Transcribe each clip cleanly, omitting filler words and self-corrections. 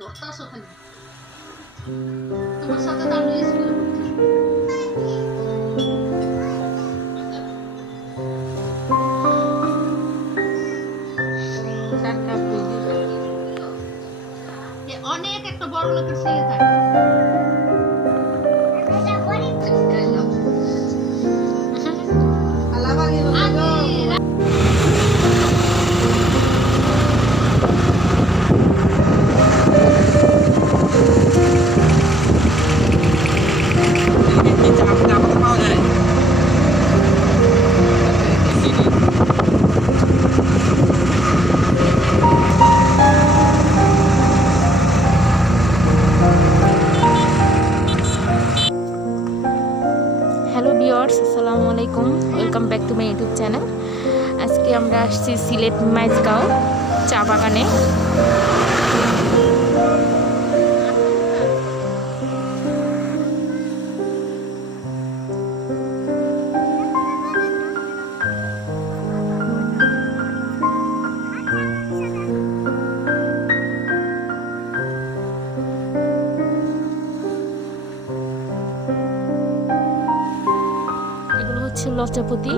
ধরতাছ খালি তোমার সাথে তার নিয়ে ছিল অনেক একটা বড় লোকের ছেলে থাকে হ্যালো ভিউয়ার্স, আসসালামু আলাইকুম। Welcome back to my YouTube channel. আজকে আমরা আসছি সিলেট মাইজগাঁও চা বাগানে। এগুলো হচ্ছে লতাপতি।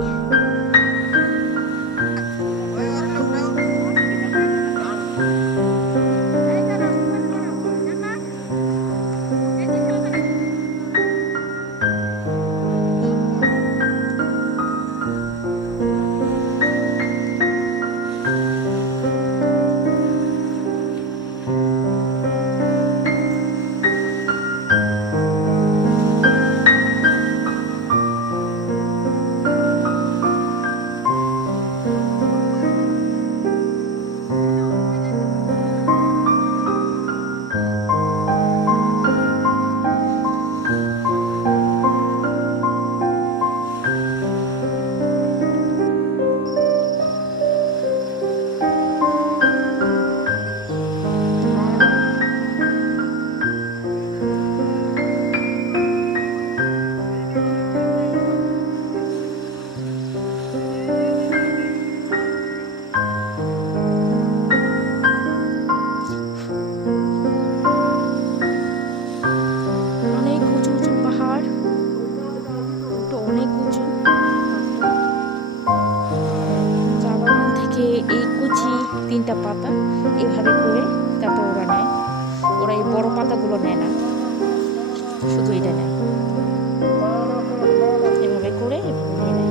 অনেক উঁচু উঁচু পাহাড়, অনেক উঁচু। চা বাগান থেকে এই কুচি 3টা পাতা এভাবে করে তারপর ওরা নেয়। ওরা এই বড় পাতাগুলো নেয় না, শুধু এটা নেয়। এভাবে করে এভাবে নিয়ে নেয়।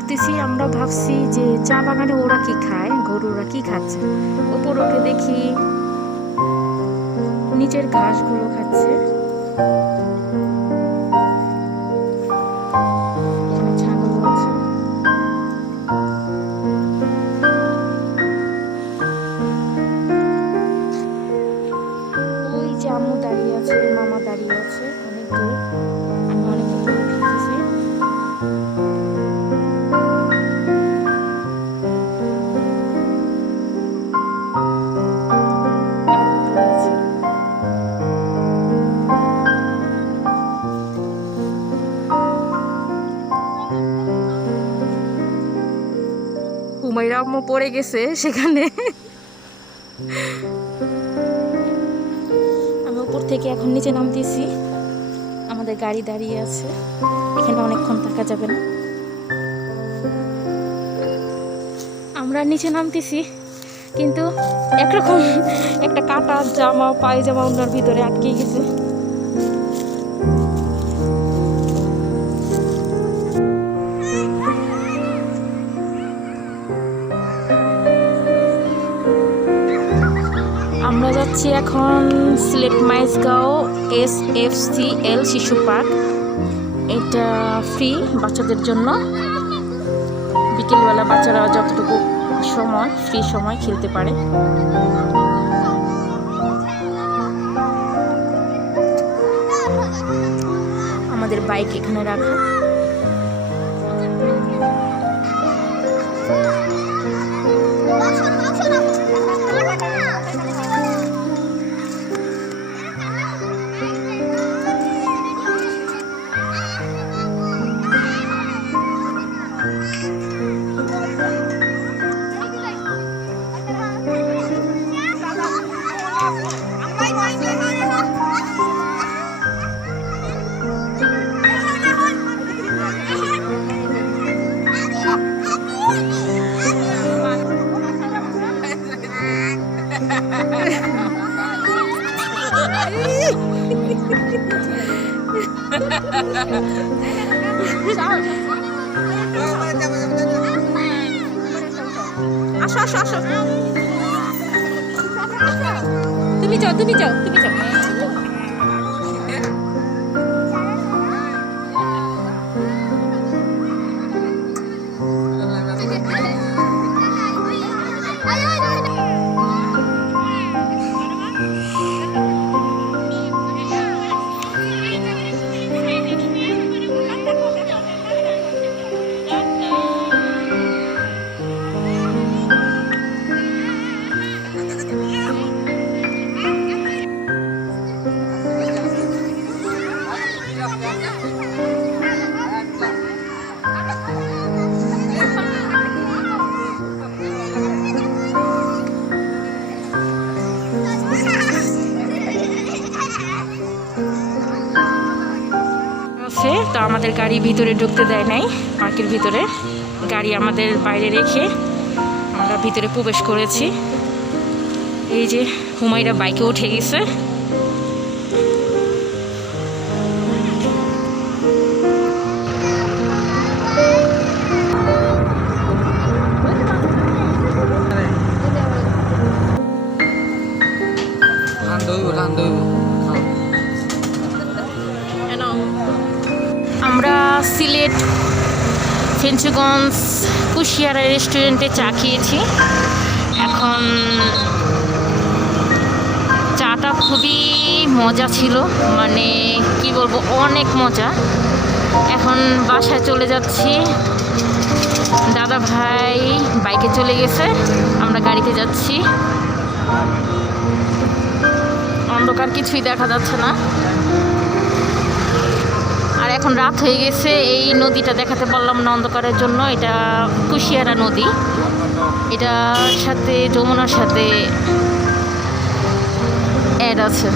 উঠতেছি, আমরা ভাবছি যে চা বাগানে ওরা কি খায়, গরুরা কি খাচ্ছে। উপর উঠে দেখি নিচের ঘাসগুলো খাচ্ছে। ছাগল আছে। ওই যে আম্মু দাঁড়িয়ে আছে, মামা দাঁড়িয়ে আছে অনেক দূর। আমি অনেক দূর ফিরতেছি। হুমায়রা আম্মু পড়ে গেছে সেখানে। আমি উপর থেকে এখন নিচে নামতেছি। আমাদের গাড়ি দাঁড়িয়ে আছে, এখানে অনেকক্ষণ থাকা যাবে না। আমরা নিচে নামতেছি, কিন্তু একরকম একটা কাটা জামা পায়জামা ওনার ভিতরে আটকে গেছে। আমরা যাচ্ছি এখন সিলেট মাইজগাঁও SFCL শিশু পার্ক। এটা ফ্রি বাচ্চাদের জন্য। বিকেলবেলা বাচ্চারা যতটুকু সময় ফ্রি সময় খেলতে পারে। আমাদের বাইক এখানে রাখা। আসো আসো আসো, তুমি যাও তুমি যাও তুমি যাও। তো আমাদের গাড়ি ভিতরে ঢুকতে দেয় নাই, পার্কের ভিতরে গাড়ি আমাদের বাইরে রেখে আমরা ভিতরে প্রবেশ করেছি। এই যে হুমাইরা বাইকে উঠে গেছে। আমরা সিলেট ফেঞ্চুগঞ্জ কুশিয়ারা রেস্টুরেন্টে চা খেয়েছি। এখন চাটা খুবই মজা ছিল, মানে কি বলবো, অনেক মজা। এখন বাসায় চলে যাচ্ছি, দাদা ভাই বাইকে চলে গেছে, আমরা গাড়িতে যাচ্ছি। অন্ধকার, কিছুই দেখা যাচ্ছে না। আর এখন রাত হয়ে গেছে, এই নদীটা দেখাতে পারলাম না অন্ধকারের জন্য। এটা কুশিয়ারা নদী, এটার সাথে যমুনার সাথে অ্যাড আছে।